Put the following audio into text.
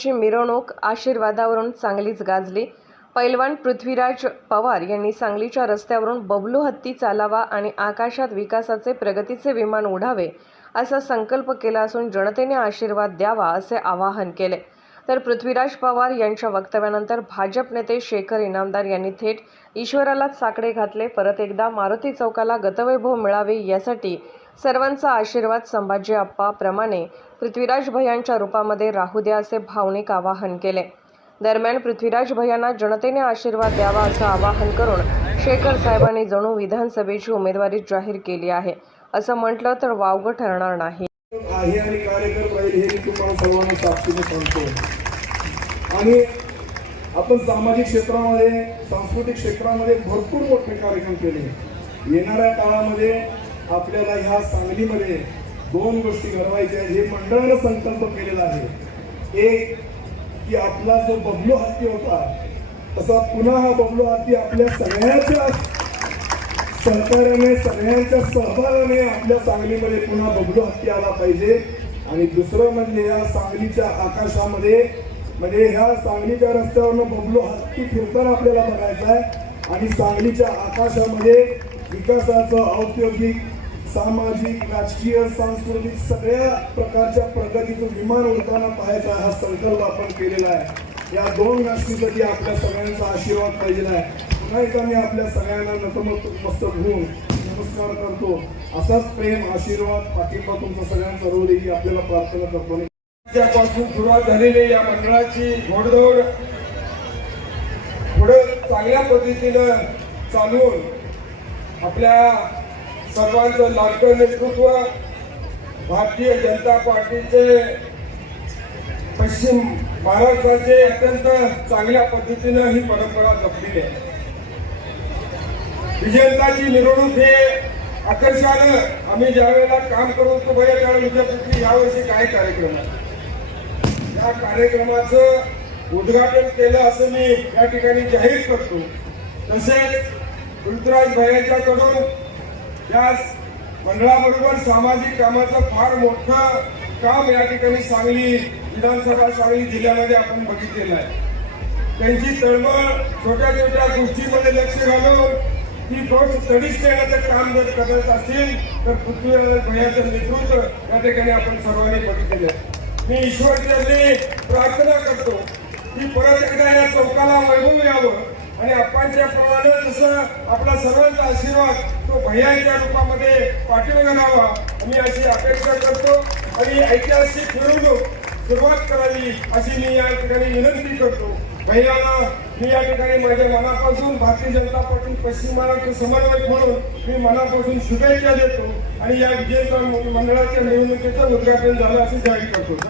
भैयाची मिरवणूक आशीर्वादावरून चांगलीच गाजली. पैलवान पृथ्वीराज पवार यांनी सांगलीच्या रस्त्यावरून बबलू हत्ती चालावा आणि आकाशात विकासाचे प्रगतीचे विमान उडावे असा संकल्प केला असून जनतेने आशीर्वाद द्यावा असे आवाहन केले. तर पृथ्वीराज पवार यांच्या वक्तव्यानंतर भाजप नेते शेखर इनामदार यांनी थेट ईश्वरालाच साकडे घातले. परत एकदा मारुती चौकाला गतवैभव मिळावे यासाठी सर्वांचा आशीर्वाद संभाजी आप्पाप्रमाणे पृथ्वीराज भैयांच्या रूपामध्ये राहू द्या असे भावनिक आवाहन केले. दरम्यान पृथ्वीराज भैयांना जनतेने आशीर्वाद द्यावा असं आवाहन करून शेखर साहेबांनी जणू विधानसभेची उमेदवारी जाहीर केली आहे. असं म्हटलं तर वावगं ठरणार नाही. आहे आणि हे मी तुम्हाला सर्वांना साक्षीने सांगतो. आणि आपण सामाजिक क्षेत्रामध्ये सांस्कृतिक क्षेत्रामध्ये भरपूर मोठे कार्यक्रम केले. येणाऱ्या काळामध्ये आपल्याला ह्या सांगलीमध्ये दोन गोष्टी घडवायच्या आहेत. हे मंडळानं संकल्प केलेला आहे. एक की आपला जो बबलू हत्ती होता तसा पुन्हा हा बबलू हत्ती आपल्या सगळ्याच्या सहकार्याने सगळ्यांच्या सहभागाने आपल्या सांगलीमध्ये पुन्हा बबलू हत्ती आला पाहिजे. आणि दुसरं म्हणजे या सांगलीच्या आकाशामध्ये म्हणजे ह्या सांगलीच्या रस्त्यावरनं बबलू हत्ती फिरताना आपल्याला बघायचा आहे. आणि सांगलीच्या आकाशामध्ये विकासाचं औद्योगिक सामाजिक राजकीय सांस्कृतिक सगळ्या प्रकारच्या प्रगतीचं विमान उडताना पाहायचा हा संकल्प आपण केलेला आहे. या दोन गोष्टीसाठी आपल्या सगळ्यांचा आशीर्वाद पाहिजे आहे. पुन्हा एकदा मी आपल्या सगळ्यांना नतमस्तक होऊन नमस्कार करतो. असाच प्रेम आशीर्वाद पाठिंबा तुमचा सगळ्यांचा रोल ही आपल्याला प्रार्थना करतो. त्यापासून सुरुवात झालेली या मंडळाची. घोडदौड पुढे चांगल्या पद्धतीनं चालून आपल्या सर्वांचं लाडकं नेतृत्व भारतीय जनता पार्टीचे पश्चिम महाराष्ट्राचे अत्यंत चांगल्या पद्धतीनं ही परंपरा जपलेली आहे. विजयंताची मिरवणूक हे आकर्षानं आम्ही ज्या वेळेला काम करून तो बघा त्यावेळेला विचारतो यावर्षी काय कार्यक्रम आहे? या कार्यक्रमाचं उद्घाटन केलं असं मी या ठिकाणी जाहीर करतो. तसेच पृथ्वीराज भैयाच्याकडून या मंडळाबरोबर सामाजिक कामाचं फार मोठं काम या ठिकाणी सांगली विधानसभा सांगली जिल्ह्यामध्ये आपण बघितलेलं आहे. त्यांची तळमळ छोट्या छोट्या गोष्टीमध्ये लक्ष घालून ती गोष्ट तडीच देण्याचं काम जर करत असतील तर पृथ्वीराज भैयाचं नेतृत्व या ठिकाणी आपण सर्वांनी बघितलेलं आहे. मी ईश्वरचरणी प्रार्थना करतो की परत एकदा या चौकाला वैभव यावं. आणि अप्पांच्या प्रमाणे जसं आपला सर्वांचा आशीर्वाद तो भैयाच्या रूपामध्ये पाठीमागे राहावा मी अशी अपेक्षा करतो आणि ऐतिहासिक मिरवणूक सुरुवात करावी अशी मी या ठिकाणी विनंती करतो. भैयाला मी या ठिकाणी माझ्या मनापासून भारतीय जनता पार्टी पश्चिम महाराष्ट्र समन्वयक म्हणून मी मनापासून शुभेच्छा देतो आणि या विजय मंडळाच्या निवडणुकीचं उद्घाटन झालं असे जाहीर करतो.